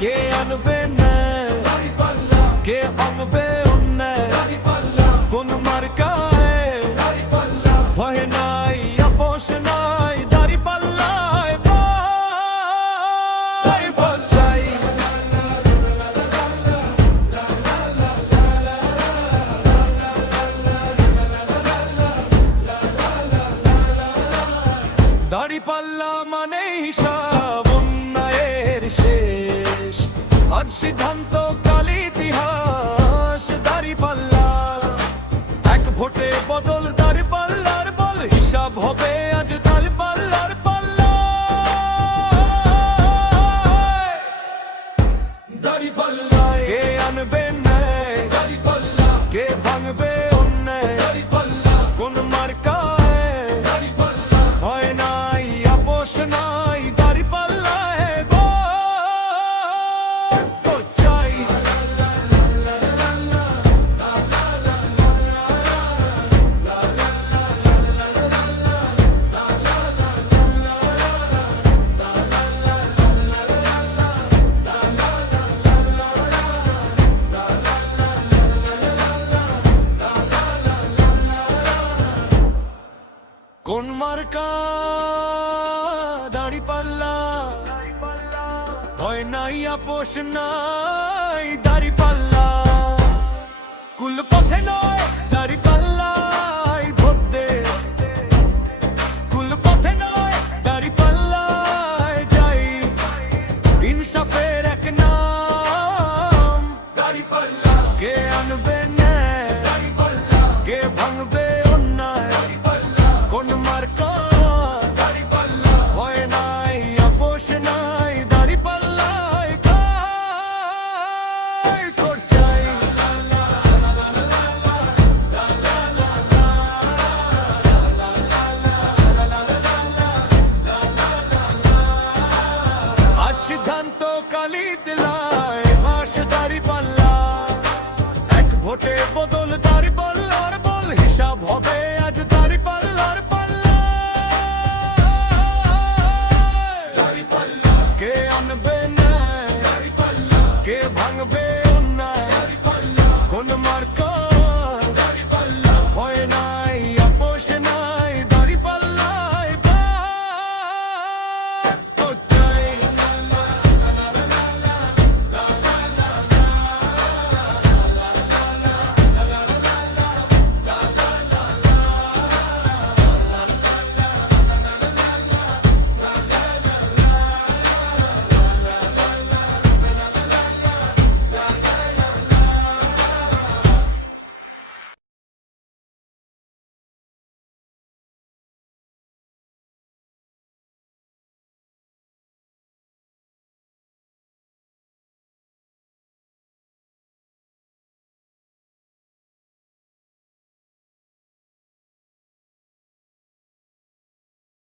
কে আনবে ন্যায়, কে আনবে অন্যায়, কোন মার্কায় ভয় নাই, আপোষ নাই, দাঁড়িপাল্লায় ভয় চাই। দাঁড়িপাল্লা মানে হিসাব অন্যায়ের শেষ, আজ সিদ্ধান্ত কাল ইতিহাস। দাঁড়িপাল্লা এক ভোটে বদল, দাঁড়িপাল্লার বল, হিসাব হবে আজ দাঁড়িপাল্লার পাল্লায়। দাঁড়িপাল্লায় কে আনবে ন্যায়, কে ভাঙবে অন্যায়, কোন মার্কায় ভয় নাই, আপোষ নাই, দাঁড়িপাল্লায় ভয় চাই। কোন মার্কা দাঁড়িপাল্লা, ভয় নাই, আপোষ নাই, দাঁড়িপাল্লা। কুল পথে নয় দাঁড়িপাল্লায় ভোট দে, কুল পথে নয় দাঁড়িপাল্লায় যাই। ইনসাফের এক নাম দাঁড়িপাল্লা, কে আনবে ন্যায়, কে ভাঙবে অন্যায়, কোন মার্কা ভয় নাই, আপোষ নাই, দাঁড়িপাল্লায় ভোট চাই। আজ সিদ্ধান্ত কালি দিলায় মাস দাঁড়িপাল্লা, এক ভোটে বদল, দাঁড়িপাল্লার বল, হিসাব হবে আজ দাঁড়িপাল্লার পাল্লা। কে আনবে